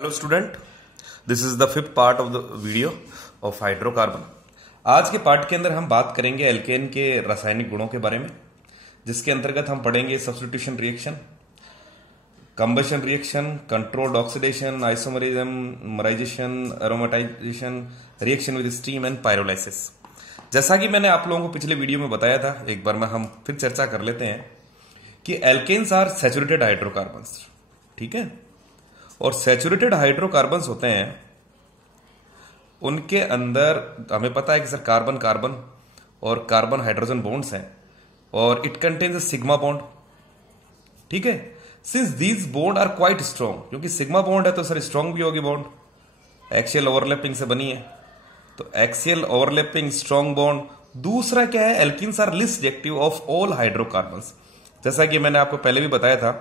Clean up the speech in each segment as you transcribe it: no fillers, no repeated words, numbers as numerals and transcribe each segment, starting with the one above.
Hello student, this is the fifth part of the video of hydrocarbon. आज के part के अंदर हम बात करेंगे एल्केन के रासायनिक गुणों के बारे में, जिसके अंतर्गत हम पढ़ेंगे substitution reaction, combustion reaction, controlled oxidation, isomerisation, aromatisation, reaction with steam and pyrolysis. जैसा कि मैंने आप लोगों को पिछले वीडियो में बताया था, एक बार में हम फिर चर्चा कर लेते हैं कि एल्केन्स आर सैचुरेटेड हाइड्रोकार्बन्स। ठीक है, और सैचुरेटेड हाइड्रोकार्बन्स होते हैं, उनके अंदर हमें पता है कि सर कार्बन कार्बन और कार्बन हाइड्रोजन बॉन्ड्स हैं और इट कंटेन्स सिग्मा बॉन्ड। ठीक है, since these bond are quite strong, क्योंकि सिग्मा बॉन्ड है तो सर स्ट्रॉन्ग भी होगी बॉन्ड, एक्सियल ओवरलैपिंग से बनी है, तो एक्सियल ओवरलैपिंग स्ट्रॉन्ग बॉन्ड। दूसरा क्या है, alkenes are least reactive of all hydrocarbons. जैसा कि मैंने आपको पहले भी बताया था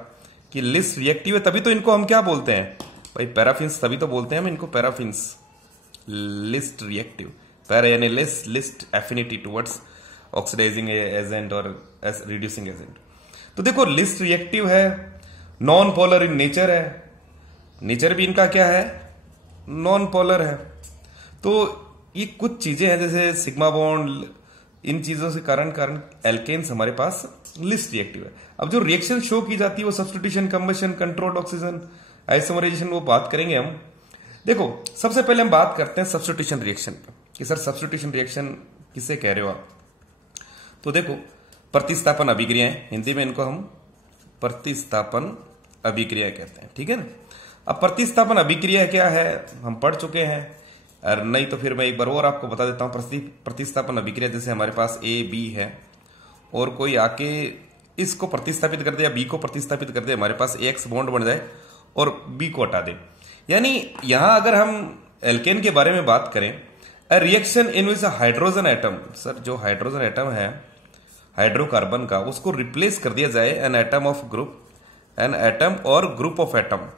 कि लिस्ट रिएक्टिव है, तभी तो इनको हम क्या बोलते हैं भाई, पैराफिन्स, तभी तो बोलते हैं हम इनको पैराफिन्स। लिस्ट रिएक्टिव, पैरा यानी least affinity towards oxidising agent और रिड्यूसिंग एजेंट। तो देखो लिस्ट रिएक्टिव है, नॉन पोलर इन नेचर है, नेचर भी इनका क्या है, नॉन पोलर है। तो ये कुछ चीजें हैं जैसे सिग्मा बॉन्ड, इन चीजों से कारण एल्केन्स हमारे पास लिस्ट रिएक्टिव है। अब जो रिएक्शन शो की जाती है वो substitution, combustion, controlled oxygen, isomerisation, वो बात करेंगे हम। देखो सबसे पहले हम बात करते हैं सब्स्टिट्यूशन रिएक्शन पे कि सर सब्स्टिट्यूशन रिएक्शन किसे कह रहे हो आप। तो देखो प्रतिस्थापन अभिक्रियाएं, हिंदी में इनको हम प्रतिस्थापन अभिक्रिया कहते हैं। ठीक है ना। अब प्रतिस्थापन अभिक्रिया क्या है हम पढ़ चुके हैं, और नहीं तो फिर मैं एक बार और आपको बता देता हूं। प्रतिस्थापन अभिक्रिया जैसे हमारे पास ए बी है और कोई आके इसको प्रतिस्थापित कर दे या बी को प्रतिस्थापित कर दे, हमारे पास एक्स बॉन्ड बन जाए और बी को हटा दे। यानी यहां अगर हम एल्केन के बारे में बात करें, a reaction in which hydrogen atom, sir जो हाइड्रोजन एटम है हाइड्रोकार्बन का, उसको रिप्लेस कर दिया जाए an atom of group, an atom और ग्रुप ऑफ एटम,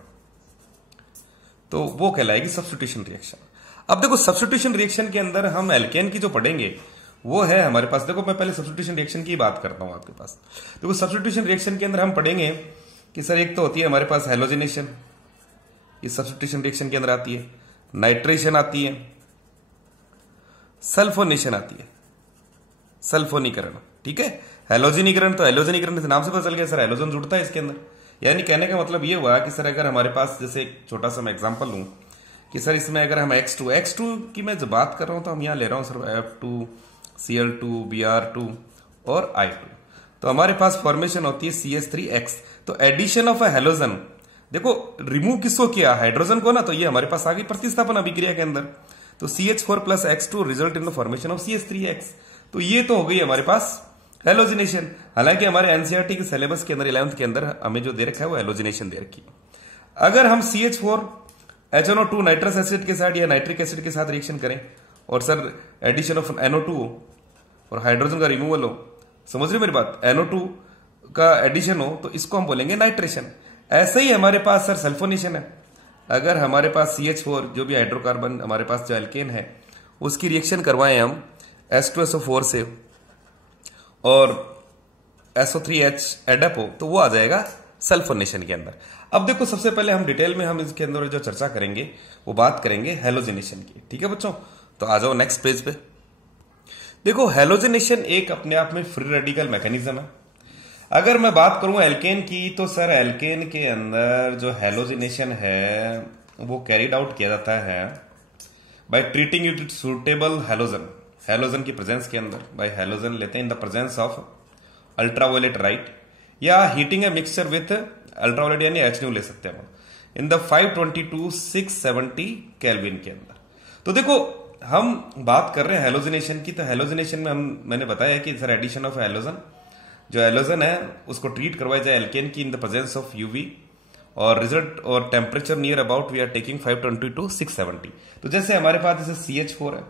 तो वो कहलाएगी सब्स्टिट्यूशन रिएक्शन। अब देखो सब्स्टिट्यूशन रिएक्शन के अंदर हम एल्केन की जो पढ़ेंगे वो है हमारे पास, देखो मैं पहले सब्स्टिट्यूशन रिएक्शन की बात करता हूं आपके पास। देखो सब्स्टिट्यूशन रिएक्शन के अंदर हम पढ़ेंगे कि सर एक तो होती है हमारे पास हैलोजिनेशन, ये सब्स्टिट्यूशन रिएक्शन के अंदर आती है, नाइट्रेशन आती है, सल्फोनेशन आती है, सल्फोनीकरण। ठीक है, हैलोजिनीकरण, तो हैलोजिनीकरण से नाम से पता चल गया सर हैलोजन जुड़ता है इसके अंदर। यानी कहने का मतलब ये हुआ कि सर अगर हमारे पास, जैसे एक छोटा सा मैं एग्जांपल लूं कि सर इसमें अगर हम X2 की मैं जब बात कर रहा हूं तो हम यहां ले रहा हूं सर F2, Cl2, Br2 और I2, तो हमारे पास फॉर्मेशन होती है CH3X। तो एडिशन ऑफ अ हैलोजन, देखो रिमूव किसको किया, हाइड्रोजन को ना, तो ये हमारे पास आ गई प्रतिस्थापन अभिक्रिया के अंदर। तो CH4 plus X2 result in the formation of CH3X। तो ये तो हो गई हमारे पास हैलोजिनेशन। हालांकि हमारे एनसीईआरटी के सिलेबस के अंदर 11th के अंदर हमें जो दे रखा है वो हैलोजिनेशन दे रखी है। अगर हम CH4 HNO2 नाइट्रस एसिड के साथ या नाइट्रिक एसिड के साथ रिएक्शन करें और सर एडिशन ऑफ NO2 और हाइड्रोजन का रिमूवल हो, समझ रहे हो मेरी बात, NO2 का एडिशन हो, तो इसको हम बोलेंगे नाइट्रेशन। ऐसे ही हमारे पास सर सल्फोनेशन है। अगर हमारे पास CH4 जो भी हाइड्रोकार्बन हमारे पास जो एल्केन है उसकी रिएक्शन करवाएं हम H2SO4 से और SO3H एडअप हो, तो वो आ जाएगा सल्फोनेशन के अंदर। अब देखो सबसे पहले हम डिटेल में हम इसके अंदर जो चर्चा करेंगे वो बात करेंगे हैलोजिनेशन की। ठीक है बच्चों, तो आ जाओ नेक्स्ट पेज पे। देखो हैलोजिनेशन एक अपने आप में फ्री रेडिकल मैकेनिज्म है। अगर मैं बात करूं एल्केन की, तो सर एल्केन के अंदर जो हैलोजिनेशन है वो कैरिड आउट किया जाता है by treating it suitable halogen, halogen की प्रेजेंस के अंदर। बाय हैलोजन लेते हैं in the presence of ultraviolet light, या heating a mixture with ultraviolet यानी HNO ले सकते हैं इन द 522 670 केल्विन के अंदर। तो देखो हम बात कर रहे हैं हैलोजिनेशन की, तो हैलोजिनेशन में मैंने बताया कि सर एडिशन ऑफ हैलोजन, जो हैलोजन है उसको ट्रीट करवाया जाए एल्केन की in the presence of UV, और रिजल्ट और temperature near about we are taking 522 670। तो जैसे हमारे पास जैसे CH4 है,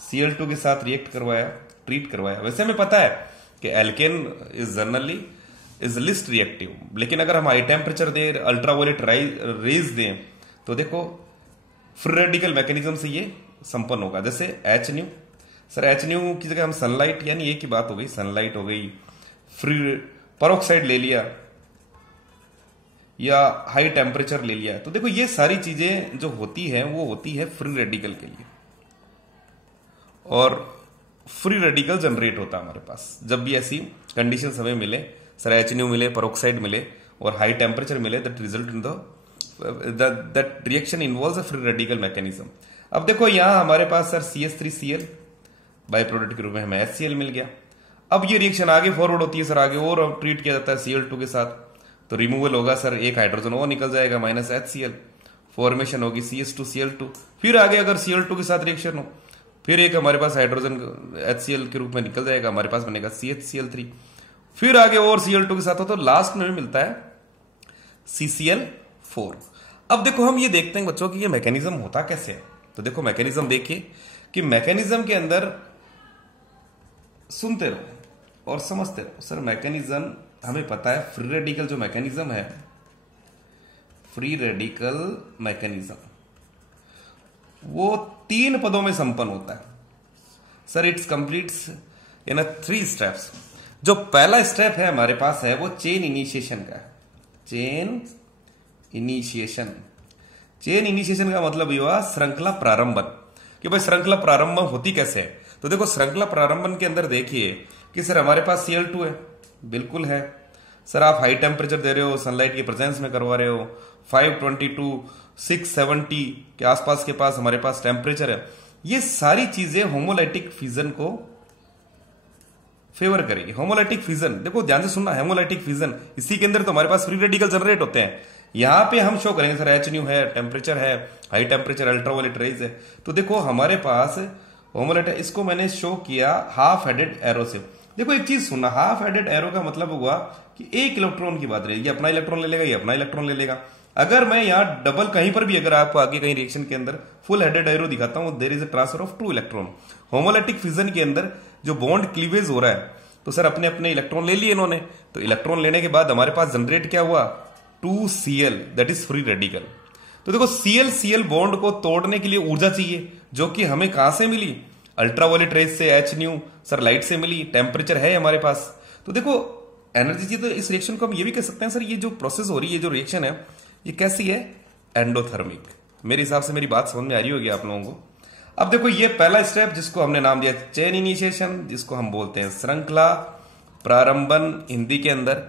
Cl2 के साथ रिएक्ट करवाया, ट्रीट करवाया। वैसे हमें पता है कि alkane is generally is least reactive, लेकिन अगर हम हाई टेम्परेचर दें, अल्ट्रावायलेट रेज दें, तो देखो फ्री रेडिकल मैकेनिज्म से ये संपन्न होगा। जैसे HNO, सर HNO की जगह हम सनलाइट, यानी एक ही बात हो गई, सनलाइट हो गई, फ्री परोक्साइड ले लिया, या हाई टेम्परेचर ले लिया, तो देखो ये सारी चीजें जो होती है वो होती है फ्री रेडिकल के लिए। और फ्री रेडिकल जनरेट होता है हमारे पास जब भी ऐसी कंडीशन हमें मिले, सर HNO मिले, पेरोक्साइड मिले और हाई टेम्परेचर मिले, that result in that reaction involves a free radical mechanism. अब देखो यहां हमारे पास सर CH3Cl बाई प्रोडक्ट के रूप में हमें HCl मिल गया। अब ये रिएक्शन आगे फॉरवर्ड होती है सर, आगे और ट्रीट किया जाता है Cl2 के साथ, तो रिमूवल होगा सर, एक हाइड्रोजन और निकल जाएगा माइनस HCl, फॉर्मेशन होगी CH2Cl2। फिर आगे अगर Cl2 के साथ रिएक्शन हो, फिर एक हमारे पास हाइड्रोजन HCl के रूप में निकल जाएगा, हमारे पास बनेगा CHCl3। फिर आगे और Cl2 के साथ हो तो लास्ट में मिलता है CCl4। अब देखो हम ये देखते हैं बच्चों कि ये मैकेनिज्म होता कैसे है। तो देखो मैकेनिज्म देखिए कि मैकेनिज्म के अंदर सुनते रहो और समझते रहो। सर मैकेनिज्म हमें पता है, फ्री रेडिकल जो मैकेनिज्म है, फ्री रेडिकल मैकेनिज्म वो 3 पदों में संपन्न होता है sir. It's completes in 3 steps. जो पहला स्टेप है हमारे पास है वो चेन इनिशिएशन का है। चेन इनिशिएशन, चेन इनिशिएशन का मतलब ये हुआ श्रृंखला प्रारंभन, कि भाई श्रृंखला प्रारंभन होती कैसे है। तो देखो श्रृंखला प्रारंभन के अंदर देखिए कि सर हमारे पास Cl2 है, बिल्कुल है सर, आप हाई टेम्परेचर दे रहे हो, सनलाइट की प्रेजेंस में करवा रहे हो, 522 670 के आसपास के पास हमारे पास टेम्परेचर है। ये सारी चीजें होमोलाइटिक फिजन को फेवर करेगी। होमोलाइटिक फिजन देखो ध्यान से सुनना, होमोलाइटिक फिजन इसी के अंदर तो हमारे पास फ्री रेडिकल जनरेट होते हैं। यहां पे हम शो करेंगे सर HNO है, टेम्परेचर है, हाई टेम्परेचर अल्ट्रावायलेट रेज है। तो देखो हमारे पास होमोलाइटिक, इसको मैंने शो किया हाफ हेडेड एरो से। देखो एक चीज सुनना, हाफ हेडेड एरो का मतलब हुआ कि एक इलेक्ट्रॉन की बात रही, ये अपना इलेक्ट्रॉन ले लेगा, ये अपना इलेक्ट्रॉन ले लेगा। अगर मैं यहाँ डबल कहीं पर भी अगर आपको आगे कहीं रिएक्शन के अंदर फुल हेडेड एरो दिखाता हूं, there is a transfer of 2 electron. Homolytic fission के अंदर जो बॉन्ड क्लीवेज हो रहा है, तो सर अपने अपने इलेक्ट्रॉन ले लिए इन्होंने, तो इलेक्ट्रॉन लेने के बाद हमारे पास जनरेट क्या हुआ 2Cl, that is free radical. तो देखो Cl बॉन्ड को तोड़ने के लिए ऊर्जा चाहिए, जो कि हमें कहां से मिली, अल्ट्रावायलेट रेज से, HNO सर लाइट से मिली, टेम्परेचर है हमारे पास। तो देखो एनर्जी चाहिए, तो इस रिएक्शन को हम ये भी कह सकते हैं सर ये जो प्रोसेस हो रही है, जो रिएक्शन है ये कैसी है, एंडोथर्मिक। मेरे हिसाब से मेरी बात समझ में आ रही होगी आप लोगों को। अब देखो ये पहला स्टेप जिसको हमने नाम दिया चेन इनिशिएशन, जिसको हम बोलते हैं श्रृंखला प्रारंभन हिंदी के अंदर।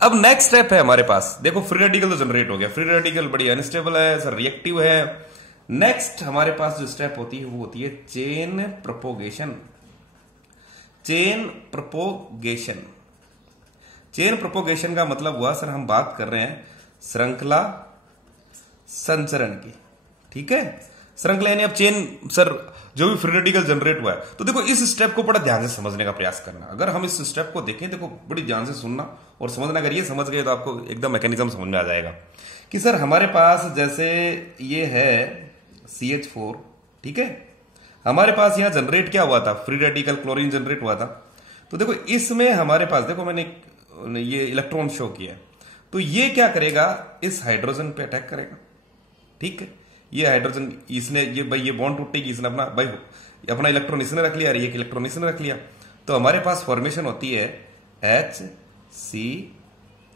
अब नेक्स्ट स्टेप है हमारे पास, देखो फ्री रेडिकल तो जनरेट हो गया, फ्री रेडिकल बड़ी अनस्टेबल है सर, रिएक्टिव है। नेक्स्ट हमारे पास जो स्टेप होती है वो होती है chain propagation. Chain propagation, chain propagation का मतलब हुआ सर हम बात कर रहे हैं श्रृंखला संचरण की, ठीक है। श्रृंखला यानी अब चेन सर जो भी फ्री रेडिकल जनरेट हुआ है, तो देखो इस स्टेप को बड़ा ध्यान से समझने का प्रयास करना। अगर हम इस स्टेप को देखें, देखो बड़ी ध्यान से सुनना और समझना। अगर ये समझ गए तो आपको एकदम मैकेनिज्म समझ में आ जाएगा कि सर हमारे पास जैसे ये है CH4, ठीक है, हमारे पास यहां जनरेट क्या हुआ था, फ्री रेडिकल क्लोरीन जनरेट हुआ था। तो देखो इसमें हमारे पास देखो मैंने ये इलेक्ट्रॉन शो किया, तो ये क्या करेगा, इस हाइड्रोजन पे अटैक करेगा, ठीक है। ये हाइड्रोजन इसने ये भाई ये बॉन्ड टूटेगी, इसने अपना भाई अपना इलेक्ट्रॉन इसने रख लिया, एक इलेक्ट्रॉन इसने रख लिया, तो हमारे पास फॉर्मेशन होती है HC,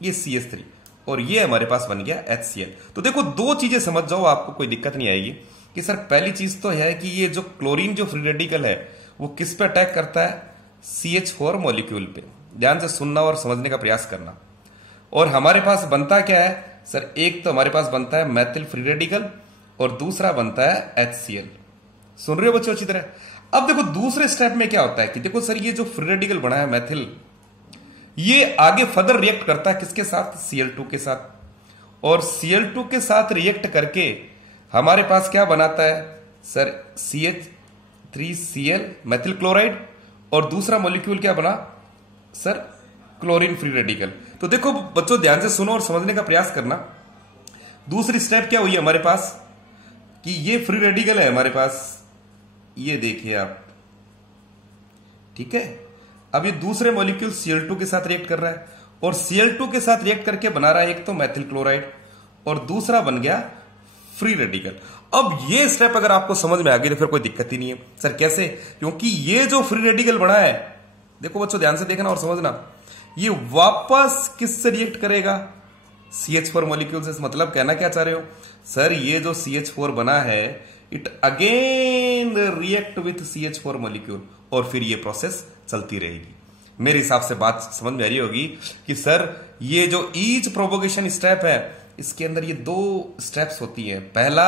ये CH3 और ये हमारे पास बन गया HCl। तो देखो 2 चीजें समझ जाओ, आपको कोई दिक्कत नहीं आएगी कि सर पहली चीज तो है कि ये जो क्लोरीन जो फ्री रेडिकल है वो किस पे अटैक करता है, CH4 मॉलिक्यूल पे। ध्यान से सुनना और समझने का प्रयास करना। और हमारे पास बनता क्या है सर, एक तो हमारे पास बनता है मैथिल फ्री रेडिकल और दूसरा बनता है HCl। सुन रहे हो बच्चों अच्छी तरह। अब देखो दूसरे स्टेप में क्या होता है कि देखो सर ये जो फ्री रेडिकल बना है मैथिल, ये आगे फर्दर रिएक्ट करता है किसके साथ, Cl2 के साथ, और Cl2 के साथ रिएक्ट करके हमारे पास क्या बनाता है सर, CH3Cl मैथिल क्लोराइड, और दूसरा मॉलिक्यूल क्या बना सर, क्लोरीन फ्री रेडिकल। तो देखो बच्चों ध्यान से सुनो और समझने का प्रयास करना। दूसरी स्टेप क्या हुई हमारे पास कि ये फ्री रेडिकल है हमारे पास, ये देखिए आप, ठीक है। अब ये दूसरे मॉलिक्यूल Cl2 के साथ रिएक्ट कर रहा है और Cl2 के साथ रिएक्ट करके बना रहा है एक तो मैथिल क्लोराइड और दूसरा बन गया फ्री रेडिकल। अब ये स्टेप अगर आपको समझ में आ गई तो फिर कोई दिक्कत ही नहीं है। सर कैसे, क्योंकि ये जो फ्री रेडिकल बना है, देखो बच्चों ध्यान से देखना और समझना, ये वापस किससे रिएक्ट करेगा, CH4 मॉलिक्यूल से मतलब कहना क्या चाह रहे हो सर, ये जो CH4 बना है it again react with CH4 molecule और फिर ये प्रोसेस चलती रहेगी। मेरे हिसाब से बात समझ में आ रही होगी कि सर ये जो ईच प्रोपोगेशन स्टेप है इसके अंदर ये दो स्टेप्स होती हैं। पहला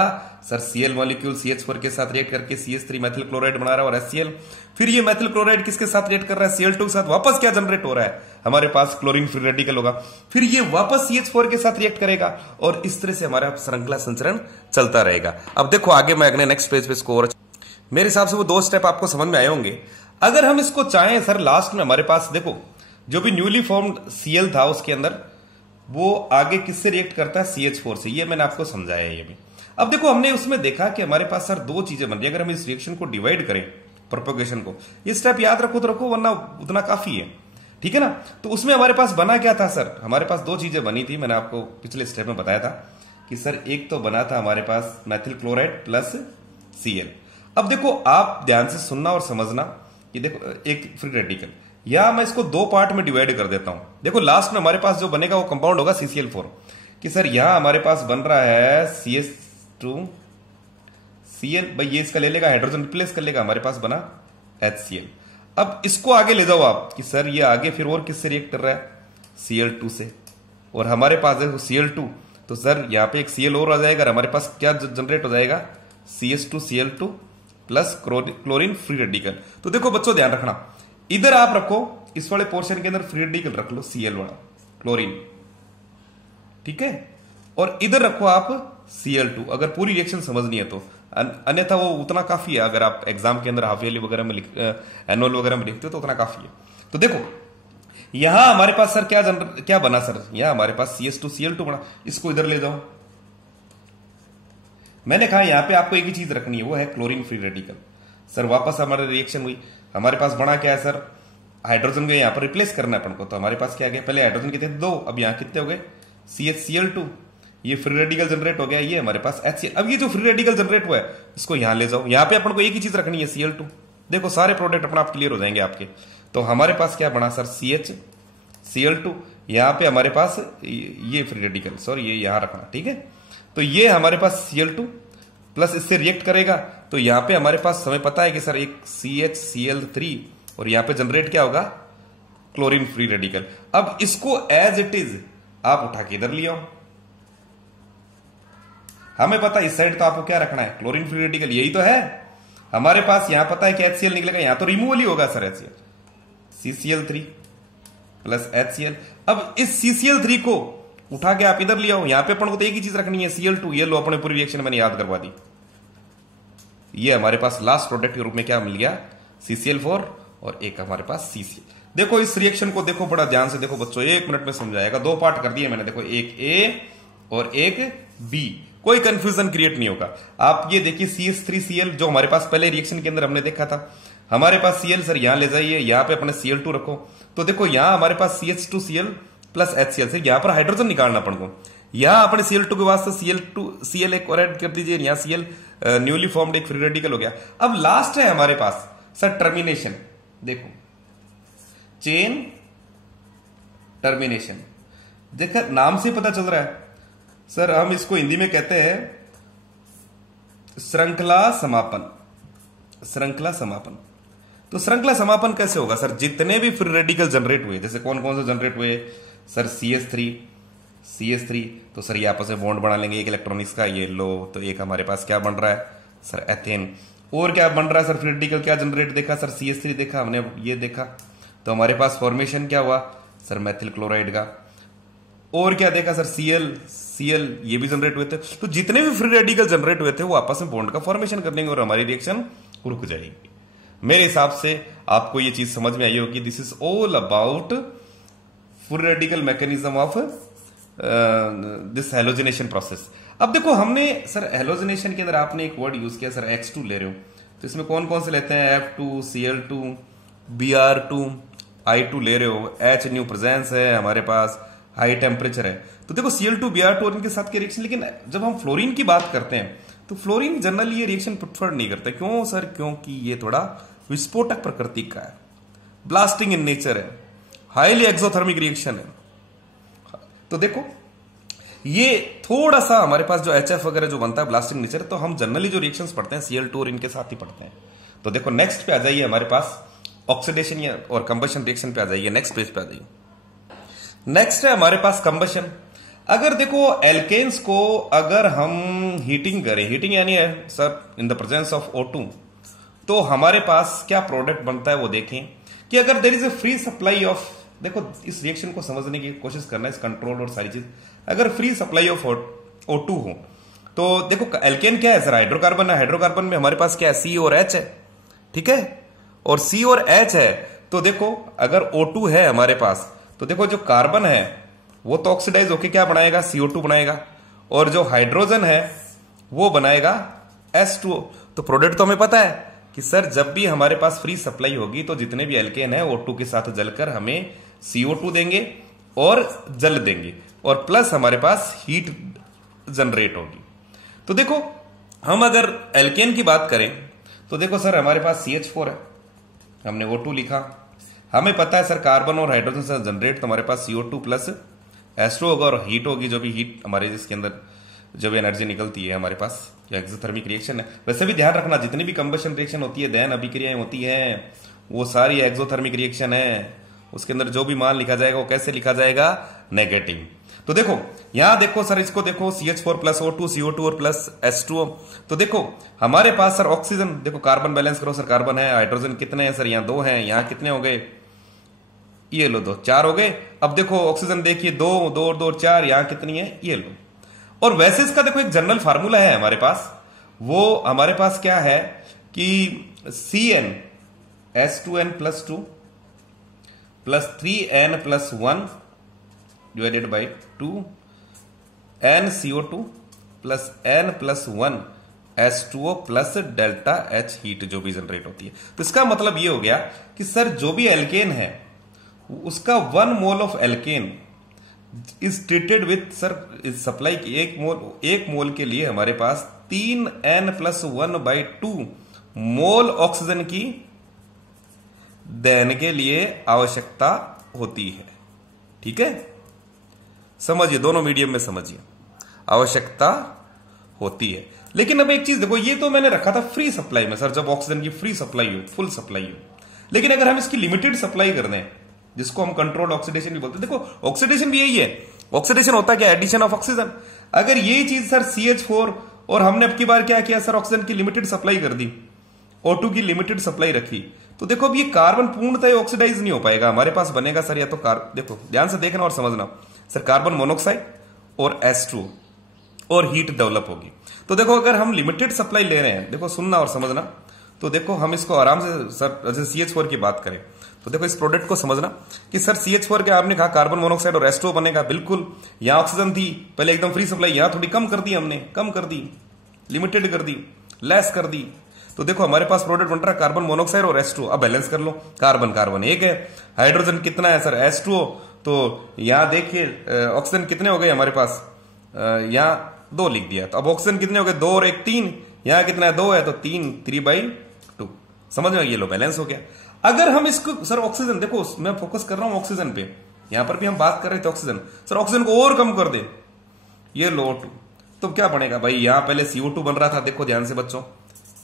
सर Cl मॉलिक्यूल CH4 के साथ रिएक्ट करके CH3 मेथिल क्लोराइड बना रहा है और HCl, फिर ये मेथिल क्लोराइड किसके साथ रिएक्ट कर रहा है Cl2 के साथ, वापस क्या जनरेट हो रहा है हमारे पास क्लोरीन फ्री रेडिकल होगा, फिर ये वापस CH4 के साथ रिएक्ट करेगा और इस तरह से हमारा श्रृंखला संचरण चलता रहेगा। अब देखो आगे मैं अगले नेक्स्ट पेज पे इसको और मेरे हिसाब से वो दो स्टेप आपको समझ में आए होंगे। अगर हम इसको चाहें सर लास्ट में हमारे पास देखो जो भी न्यूली फॉर्म्ड Cl था उसके अंदर वो आगे किससे रिएक्ट करता है CH4 से, ये मैंने आपको समझाया है ये भी। अब देखो हमने उसमें देखा कि हमारे पास सर दो चीजें बन रही है। अगर हम इस रिएक्शन को डिवाइड करें प्रोपोगेशन को, ये स्टेप याद रखो तो रखो वरना उतना काफी है, ठीक है ना। तो उसमें हमारे पास बना क्या था सर, हमारे पास दो चीजें बनी थी, मैंने आपको पिछले स्टेप में बताया था कि सर एक तो बना था हमारे पास मेथिल क्लोराइड प्लस Cl। अब देखो आप ध्यान से सुनना और समझना कि देखो एक फ्री रेडिकल, या मैं इसको दो पार्ट में डिवाइड कर देता हूं। देखो लास्ट में हमारे पास जो बनेगा वो कंपाउंड होगा CCl4 कि सर यहां हमारे पास बन रहा है CH2 Cl, भाई ये इसका ले लेगा हाइड्रोजन रिप्लेस कर लेगा, हमारे पास बना HCl। अब इसको आगे ले जाओ आप कि सर ये आगे फिर और किससे रिएक्ट कर रहा है Cl2 से, और हमारे पास है Cl2 तो सर यहां पे एक Cl और आ जाएगा, हमारे पास क्या जनरेट हो जाएगा CH2Cl2 plus chlorine free radical. तो देखो बच्चों ध्यान रखना, इधर आप रखो इस वाले पोर्शन के अंदर फ्री रेडिकल रख लो Cl वाला क्लोरीन, ठीक है, और इधर रखो आप Cl2 अगर पूरी रिएक्शन समझनी है तो, अन्यथा वो उतना काफी है। अगर आप एग्जाम के अंदर हाफ ईयरली वगैरह में एनुअल वगैरह में लिखते हो तो उतना काफी है। तो देखो यहां हमारे पास सर क्या बना सर, यहां हमारे पास CH2Cl2 बना, इसको इधर ले जाओ। मैंने कहा यहां पे आपको एक ही चीज रखनी है वो है क्लोरीन फ्री रेडिकल। सर वापस हमारी रिएक्शन हुई, हमारे पास बना क्या है सर, हाइड्रोजन को यहां पर रिप्लेस करना है अपन को, तो हमारे पास क्या गया, पहले हाइड्रोजन कितने दो, अब यहां कितने हो गए CH2, ये फ्री रेडिकल जनरेट हो गया, ये हमारे पास HCl। अब ये जो फ्री रेडिकल जनरेट हुआ है इसको यहां ले जाओ, यहां पे अपन को एक ही चीज रखनी है Cl2। देखो सारे प्रोडक्ट अपना आप क्लियर हो जाएंगे आपके। तो हमारे पास क्या बना सर CH Cl2, यहां पे हमारे पास ये फ्री रेडिकल, सॉरी ये यहां रखना, ठीक है। तो ये हमारे पास Cl2 प्लस इससे रिएक्ट करेगा, तो यहां पे हमारे पास समय पता है कि सर एक CHCl3 और यहां पे जनरेट क्या होगा क्लोरीन फ्री रेडिकल। अब इसको एज इट इज आप उठा के इधर ले आओ, हमें पता है इस साइड तो आपको क्या रखना है क्लोरीन फ्री रेडिकल, यही तो है हमारे पास। यहां पता है कि HCl निकलेगा, यहां तो रिमूवल ही होगा sir HCl, CCl3 plus HCl। अब इस CCl3 को उठा के आप इधर ले आओ, यहां पे अपन को तो एक ही चीज रखनी है Cl2, ये लो अपने पूरी रिएक्शन मैंने याद करवा दी। ये हमारे पास लास्ट प्रोडक्ट के रूप में क्या मिल गया CCl4 और एक हमारे पास CCl। देखो इस रिएक्शन को देखो बड़ा ध्यान से देखो बच्चों, एक मिनट में समझाएगा, दो पार्ट कर दिए मैंने, देखो एक A और एक B, कोई कंफ्यूजन क्रिएट नहीं होगा। आप ये देखिए CH3Cl जो हमारे पास पहले रिएक्शन के अंदर हमने देखा था, हमारे पास Cl सर यहां ले जाइए, यहां पे अपने Cl2 रखो, तो देखो यहां हमारे पास CH2Cl प्लस HCl से यहां पर हाइड्रोजन निकालना अपन को, यहां अपने Cl2 के वास्ते Cl एक और ऐड कर दीजिए, यहां Cl न्यूली फॉर्म्ड एक फ्री रेडिकल हो गया। अब लास्ट है हमारे पास सर टर्मिनेशन, देखो चेन टर्मिनेशन, देखो नाम से पता चल रहा है सर, हम इसको हिंदी में कहते हैं श्रृंखला समापन। श्रृंखला समापन, तो श्रृंखला समापन कैसे होगा सर, जितने भी फ्री रेडिकल जनरेट हुए, जैसे कौन कौन से जनरेट हुए सर CH3 तो सर ये आपस में बॉन्ड बना लेंगे एक इलेक्ट्रॉनिक्स का, ये लो, तो एक हमारे पास क्या बन रहा है सर एथेन, और क्या बन रहा है सर फ्री रेडिकल क्या जनरेट देखा सर CH3 देखा हमने, ये देखा, तो हमारे पास फॉर्मेशन क्या हुआ सर मेथिल क्लोराइड का, और क्या देखा सर Cl ये भी जनरेट हुए थे। तो जितने भी फ्री रेडिकल जनरेट हुए थे वो आपस में बॉन्ड का फॉर्मेशन कर लेंगे और हमारी रिएक्शन रुक जाएगी। मेरे हिसाब से आपको ये चीज समझ में आई होगी, this is all about free radical mechanism of this halogenation process. अब देखो हमने सर हेलोजिनेशन के अंदर आपने एक वर्ड यूज किया सर H2 ले रहे हो, तो इसमें कौन कौन से लेते हैं F2 Cl2 Br2 I2 ले रहे हो, H न्यू प्रेजेंस है हमारे पास, हाई टेम्परेचर है, तो देखो Cl2 Br2 और इनके साथ की रिएक्शन। लेकिन जब हम फ्लोरीन की बात करते हैं तो फ्लोरीन जनरली ये रिएक्शन प्रेफर नहीं करता, क्यों सर, क्योंकि ये थोड़ा विस्फोटक प्रकृति का है, ब्लास्टिंग इन नेचर है, हाईली एक्सोथर्मिक रिएक्शन है। तो देखो ये थोड़ा सा हमारे पास जो HF वगैरह जो बनता है ब्लास्टिंग नेचर, तो हम जनरली जो रिएक्शंस पढ़ते हैं Cl2 और इनके साथ ही पढ़ते हैं। तो देखो नेक्स्ट पे आ जाइए, हमारे पास ऑक्सीडेशन या और कंबशन रिएक्शन पे आ जाइए, नेक्स्ट पेज पे आ जाइए। नेक्स्ट है हमारे पास कंबशन। अगर देखो एल्केन्स को अगर हम हीटिंग करें, हीटिंग यानी है sir in the presence of O2, तो हमारे पास क्या प्रोडक्ट बनता है वो देखें कि अगर there is a free supply of, देखो इस रिएक्शन को समझने की कोशिश करना है, इस कंट्रोल और सारी चीज, अगर फ्री सप्लाई ऑफ O2 हो तो देखो एल्केन क्या है सर, हाइड्रोकार्बन है। हाइड्रोकार्बन में हमारे पास क्या है, C और H है, ठीक है, और C और H है। तो देखो अगर O2 है हमारे पास, तो देखो जो कार्बन है वो तो ऑक्सीडाइज होके क्या बनाएगा, CO2 बनाएगा, और जो हाइड्रोजन है वो बनाएगा H2O। तो प्रोडक्ट तो हमें पता है कि सर जब भी हमारे पास फ्री सप्लाई होगी तो जितने भी एल्केन है O2 के साथ जलकर हमें CO2 देंगे और जल देंगे, और प्लस हमारे पास हीट जनरेट होगी। तो देखो हम अगर एल्केन की बात करें तो देखो सर हमारे पास CH4 है, हमने O2 लिखा, हमें पता है सर कार्बन और हाइड्रोजन से जनरेट, तो हमारे पास CO2 प्लस H2 होगा, और हीट होगी जो भी हीट हमारे जिसके अंदर जो भी एनर्जी निकलती है हमारे पास, जो एक्सोथर्मिक रिएक्शन है। वैसे भी ध्यान रखना जितनी भी कंबशन रिएक्शन होती है, दहन अभिक्रियाएं होती हैं, वो सारी एक्सोथर्मिक रिएक्शन है। उसके अंदर जो भी मान लिखा जाएगा वो कैसे लिखा जाएगा, नेगेटिव। तो देखो यहां देखो सर, इसको देखो CH4 प्लस O2, CO2 और प्लस H2O। तो देखो हमारे पास सर ऑक्सीजन, देखो कार्बन बैलेंस करो सर, कार्बन है, हाइड्रोजन कितने हैं सर, यहाँ 2 हैं, यहाँ कितने हो गए, ये लो 2, 4 हो गए। अब देखो ऑक्सीजन देखिए 2 2 2 4, यहां कितनी है, ये लो। और वैसे इसका देखो एक जनरल फार्मूला है हमारे पास, वो हमारे पास क्या है कि CN H2N plus 2 plus 3N plus 1 divided by 2 N CO2 plus N plus 1 H2O plus delta H heat जो भी जनरेट होती है। तो इसका मतलब ये हो गया कि सर जो भी एल्केन है उसका 1 mole of alkene is treated with sir इस सप्लाई की 1 मोल के लिए हमारे पास 3N प्लस 1/2 मोल ऑक्सीजन की दहन के लिए आवश्यकता होती है। ठीक है, समझिए, दोनों मीडियम में समझिए, आवश्यकता होती है। लेकिन अब एक चीज देखो, ये तो मैंने रखा था फ्री सप्लाई में सर, जब ऑक्सीजन की फ्री सप्लाई हो, फुल सप्लाई हो। लेकिन अगर हम इसकी लिमिटेड सप्लाई कर दें, जिसको हम कंट्रोल्ड ऑक्सीडेशन भी बोलते हैं, देखो ऑक्सीडेशन भी यही है। ऑक्सीडेशन होता है क्या, एडिशन ऑफ ऑक्सीजन। अगर ये चीज सर CH4, और हमने अब की बार क्या किया सर, ऑक्सीजन की लिमिटेड सप्लाई कर दी, O2 की लिमिटेड सप्लाई रखी, तो देखो अब ये कार्बन पूर्णतः ऑक्सीडाइज नहीं हो पाएगा, हमारे पास बनेगा सर या तो देखो ध्यान से देखना और समझना सर, कार्बन मोनोऑक्साइड और H2 और हीट डेवलप होगी। तो देखो अगर हम लिमिटेड सप्लाई ले रहे हैं, देखो सुनना और समझना, तो देखो हम इसको आराम से सर, जैसे CH4 की बात करें तो देखो इस प्रोडक्ट को समझना कि सर CH4 के आपने कहा कार्बन मोनोऑक्साइड और H2O बनेगा, बिल्कुल। यहां ऑक्सीजन थी पहले एकदम फ्री सप्लाई, यहां थोड़ी कम कर दी हमने, कम कर दी, लिमिटेड कर दी, लेस कर दी। तो देखो हमारे पास प्रोडक्ट बन रहा है कार्बन मोनोऑक्साइड और H2O। अब बैलेंस कर लो, कार्बन कार्बन एक है, हाइड्रोजन कितना है सर H2O। तो यहां देखिए ऑक्सीजन कितने हो गए हमारे पास, यहां 2 लिख दिया, तो अब ऑक्सीजन कितने हो गए, 2 और 1 3, यहां कितना है 2 है, तो 3/2। समझ में, ये लो बैलेंस हो गया। अगर हम इसको सर ऑक्सीजन, देखो मैं फोकस कर रहा हूं ऑक्सीजन पे, यहां पर भी हम बात कर रहे थे ऑक्सीजन, सर ऑक्सीजन को और कम कर दे, ये लो O2, तो क्या बनेगा भाई, यहां पहले CO2 बन रहा था, देखो ध्यान से बच्चों,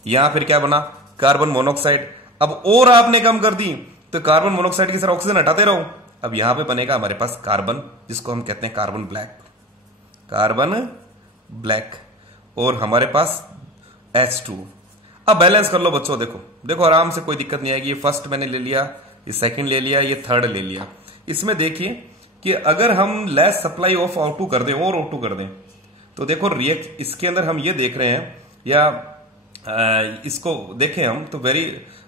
यहां फिर क्या बना, कार्बन मोनोऑक्साइड। अब और आपने कम कर दी तो कार्बन मोनोऑक्साइड की सर ऑक्सीजन हटाते रहो, अब यहां पे बनेगा हमारे पास कार्बन, जिसको हम कहते हैं कार्बन ब्लैक, कार्बन ब्लैक, और हमारे पास H2। अब बैलेंस कर लो बच्चों, देखो देखो आराम से, कोई दिक्कत नहीं आएगी। ये फर्स्ट मैंने ले लिया, ये सेकंड ले लिया, ये थर्ड ले लिया। इसमें देखिए कि अगर हम लेस सप्लाई ऑफ O2 कर दें और O2 कर दें, तो देखो रिएक्ट इसके अंदर हम ये देख रहे हैं, या इसको देखें हम, तो very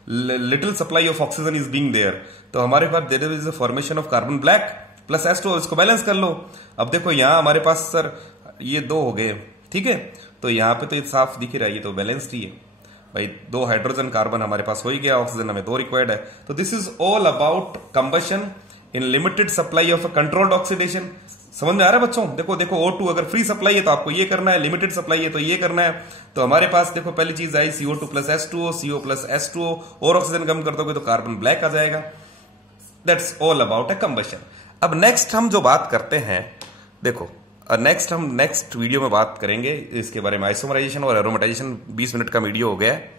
little supply of oxygen is being there, तो हमारे पास there is a formation of carbon black plus H2O। इसको बैलेंस कर लो। अब देखो यहां हमारे पास सर ये 2 हो गए, ठीक है, तो यहां पे तो ये साफ दिख रहा है, ये तो बैलेंस्ड ही है भाई, 2 हाइड्रोजन कार्बन हमारे पास हो ही गया, ऑक्सीजन हमें 2 रिक्वायर्ड है। तो this is all about combustion in limited supply of a controlled oxidation. समझ में आ रहा है बच्चों? देखो देखो O2 अगर फ्री सप्लाई है तो आपको ये करना है, लिमिटेड सप्लाई है तो ये करना है। तो हमारे पास देखो पहली चीज आई CO2 plus H2O, CO plus H2O, और ऑक्सीजन कम कर दोगे तो कार्बन ब्लैक आ जाएगा। That's all about a combustion. अब नेक्स्ट हम जो बात करते हैं, देखो नेक्स्ट हम नेक्स्ट वीडियो में बात करेंगे इसके बारे में। आइसोमराइजेशन और एरोमेटाइजेशन 20 मिनट का वीडियो हो गया है।